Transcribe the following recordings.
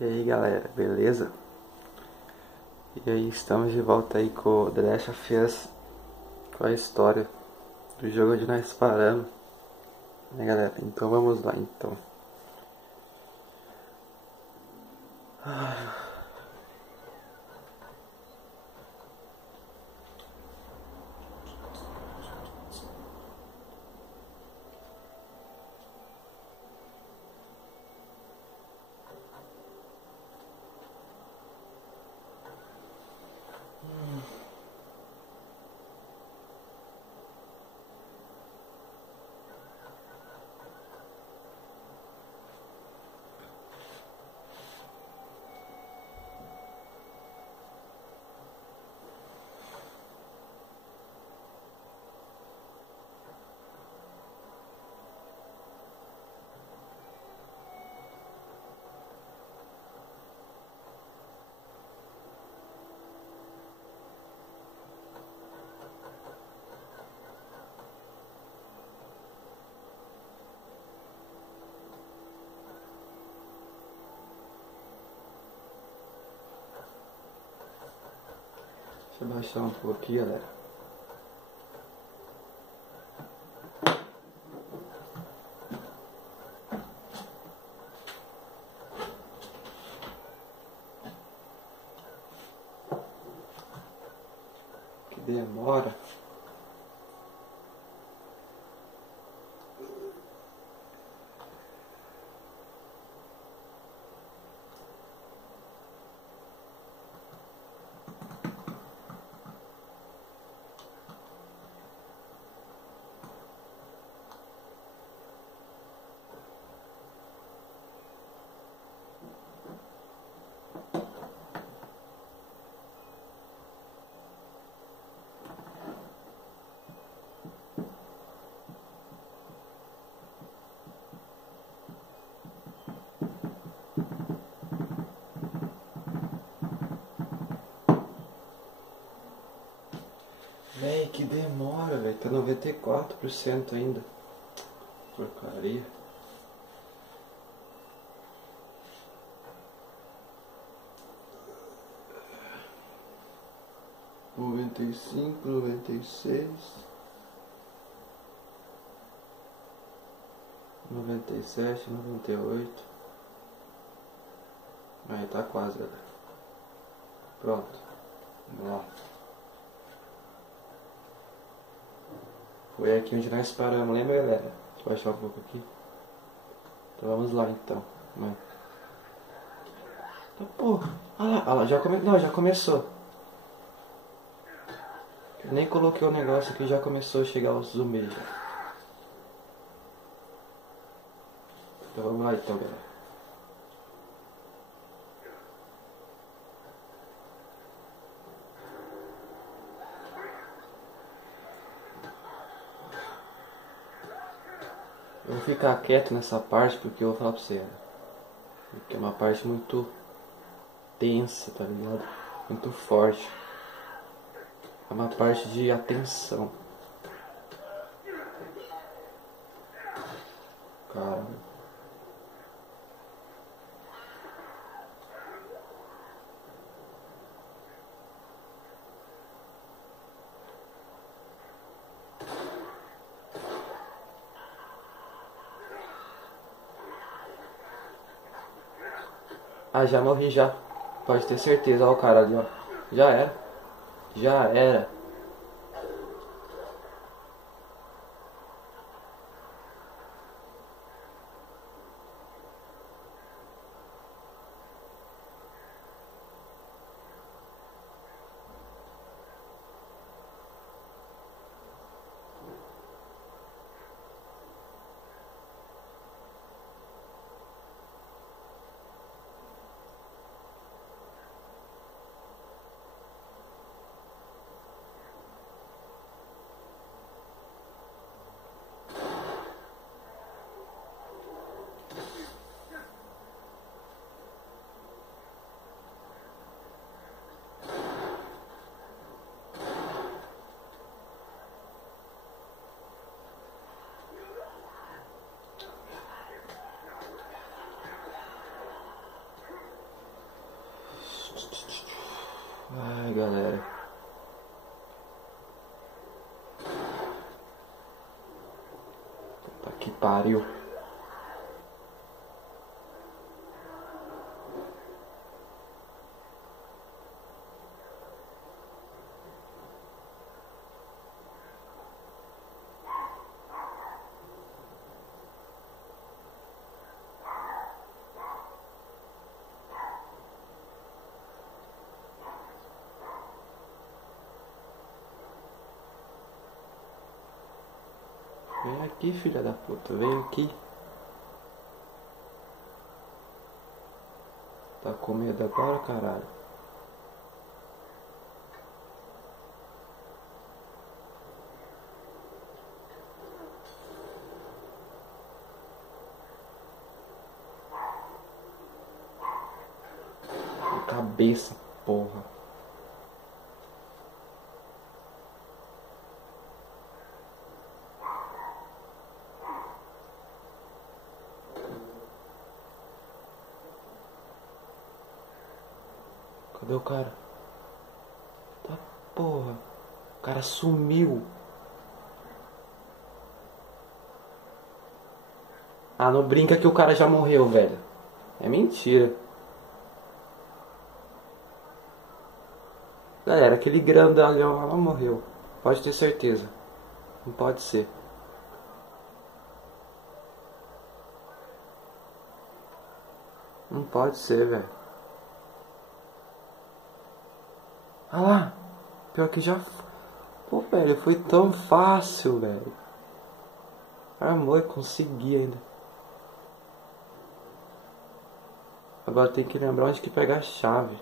E aí galera, beleza? E aí estamos de volta aí com o The Last of Us, com a história do jogo onde nós paramos, né galera? Então vamos lá então. Deixa eu baixar um pouco aqui, galera. Que demora. Véi, que demora, velho. Tá 94% ainda. Porcaria. Noventa e cinco, 96, 97, 98. Aí tá quase, galera. Pronto. Vamos lá. Foi aqui onde nós paramos, lembra, galera? Deixa eu baixar um pouco aqui. Então vamos lá então. Mano. Então, porra. Olha lá, já começou. Eu nem coloquei o negócio aqui, já começou a chegar os zumbis já. Então vamos lá então, galera. Eu vou ficar quieto nessa parte porque eu vou falar pra você, né? Porque é uma parte muito tensa, tá ligado? Muito forte. É uma parte de atenção. Cara. Ah, já morri já. Pode ter certeza. Olha o cara ali, ó. Já era. Já era. Ai, galera. Puta que pariu. Vem aqui, filha da puta, vem aqui. Tá com medo agora, caralho? Cabeça, porra. Cadê o cara? Tá porra. O cara sumiu. Ah, não brinca que o cara já morreu, velho. É mentira. Galera, aquele grandalhão lá morreu. Pode ter certeza. Não pode ser. Não pode ser, velho. Ah lá. Pior que já... Pô, velho, foi tão fácil, velho. Amor, consegui ainda. Agora tem que lembrar onde que pega a chave.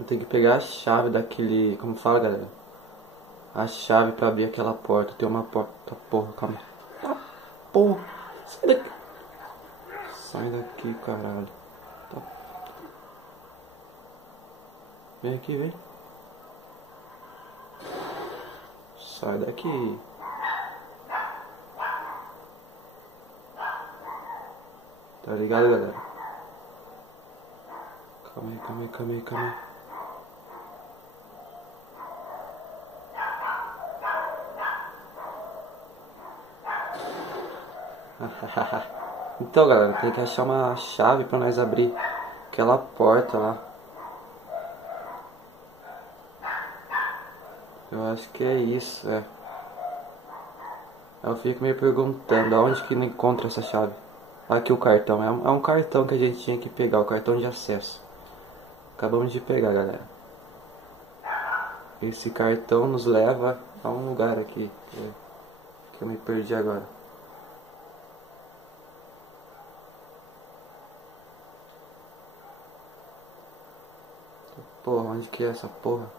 Eu tenho que pegar a chave daquele... Como fala, galera? A chave pra abrir aquela porta. Tem uma porta... Porra, calma. Tá, porra. Sai daqui. Sai daqui, caralho. Tá. Vem aqui, vem. Sai daqui. Tá ligado, galera? Calma aí, calma aí, calma aí, calma aí. Então, galera, tem que achar uma chave pra nós abrir aquela porta lá. Eu acho que é isso, é. Eu fico me perguntando aonde que encontra essa chave. Aqui o cartão, é um cartão que a gente tinha que pegar, o cartão de acesso. Acabamos de pegar, galera. Esse cartão nos leva a um lugar aqui que eu me perdi agora. Porra, onde que é essa porra?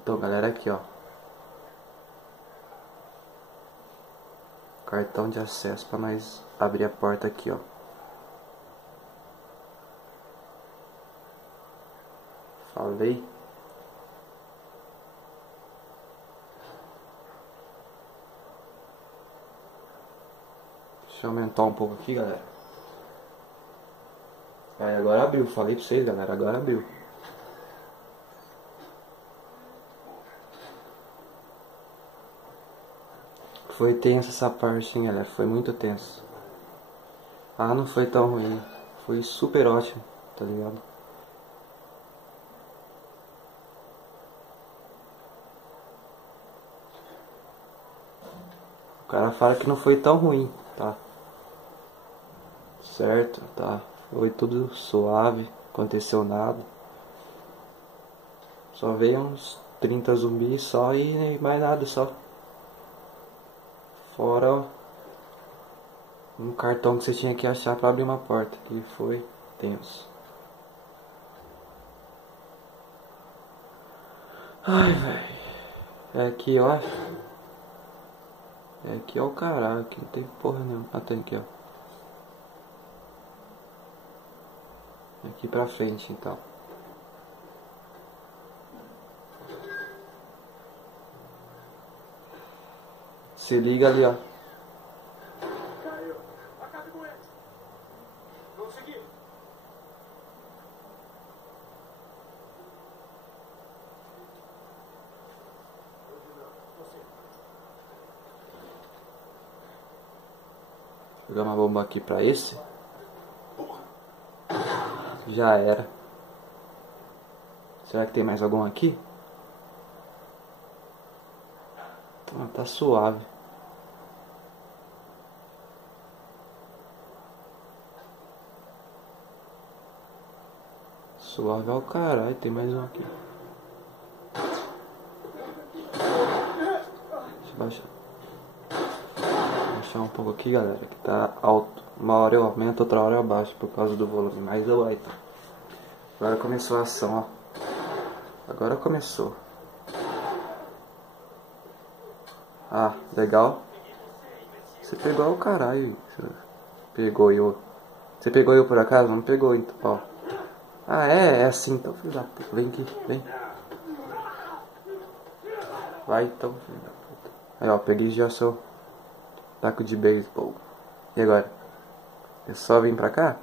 Então, galera, aqui, ó. Cartão de acesso pra nós abrir a porta aqui, ó. Falei. Deixa eu aumentar um pouco aqui, galera. Aí, agora abriu. Falei pra vocês, galera. Agora abriu. Foi tenso essa parte, hein, galera. Foi muito tenso. Ah, não foi tão ruim. Foi super ótimo, tá ligado? O cara fala que não foi tão ruim, tá? Certo, tá. Foi tudo suave, aconteceu nada. Só veio uns 30 zumbis só e mais nada só. Fora um cartão que você tinha que achar pra abrir uma porta. E foi tenso. Ai, velho. É aqui, ó. É aqui, ó, o caralho. Aqui não tem porra nenhuma. Ah, tem aqui, ó. Aqui pra frente, então. Se liga ali, ó. Caiu. Acabe com eles. Vamos seguir. Jogar uma bomba aqui pra esse. Já era. Será que tem mais algum aqui? Ah, tá suave. Suave ao caralho, tem mais um aqui. Deixa eu baixar. Baixar um pouco aqui, galera, que tá alto. Uma hora eu aumento, outra hora eu abaixo por causa do volume, mas eu vai, tá. Agora começou a ação, ó. Agora começou. Ah, legal. Você pegou o caralho. Pegou eu. Você pegou eu por acaso? Não pegou, então, ó. Ah, é assim, então, filho da puta. Vem aqui, vem. Vai, então, filho da puta. Aí, ó, peguei já seu taco de beisebol. E agora? É só vir pra cá?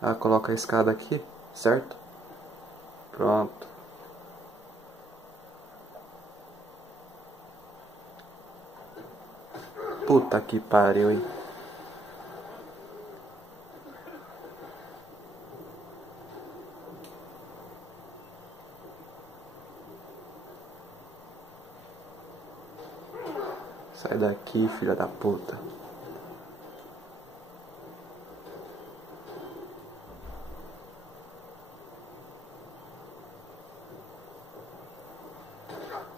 Ah, coloca a escada aqui, certo? Pronto. Puta que pariu, hein? Sai daqui, filha da puta.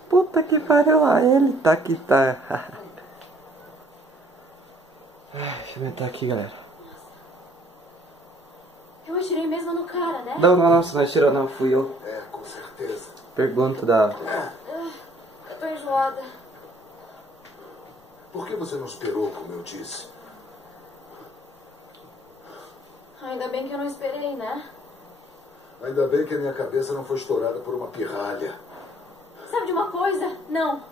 Puta que pariu, ele tá aqui, tá. Deixa eu entrar aqui, galera. Eu atirei mesmo no cara, né? Não, você não atirou não, fui eu. É, com certeza. Pergunta da... Eu tô enjoada. Por que você não esperou, como eu disse? Ainda bem que eu não esperei, né? Ainda bem que a minha cabeça não foi estourada por uma pirralha. Sabe de uma coisa? Não.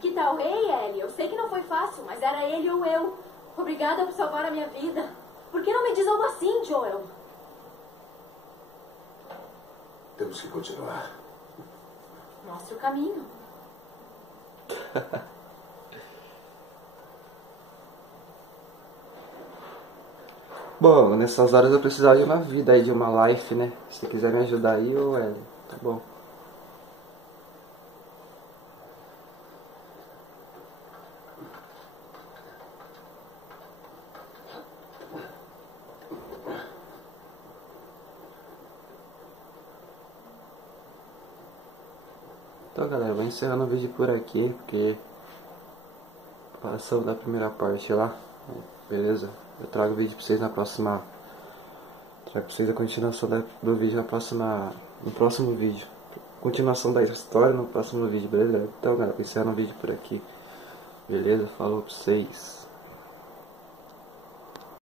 Que tal? Ei, Ellie, eu sei que não foi fácil, mas era ele ou eu. Obrigada por salvar a minha vida. Por que não me diz algo assim, Joel? Temos que continuar. Mostre o caminho. Bom, nessas horas eu precisava de uma vida aí, de uma life, né? Se quiser me ajudar aí, ô Ellie, tá bom. Então, galera, eu vou encerrando o vídeo por aqui, porque passamos da primeira parte lá, beleza? Eu trago o vídeo pra vocês na próxima... Trago pra vocês a continuação do vídeo no próximo vídeo. Continuação da história no próximo vídeo, beleza, galera? Então, galera, encerrando o vídeo por aqui, beleza? Falou pra vocês.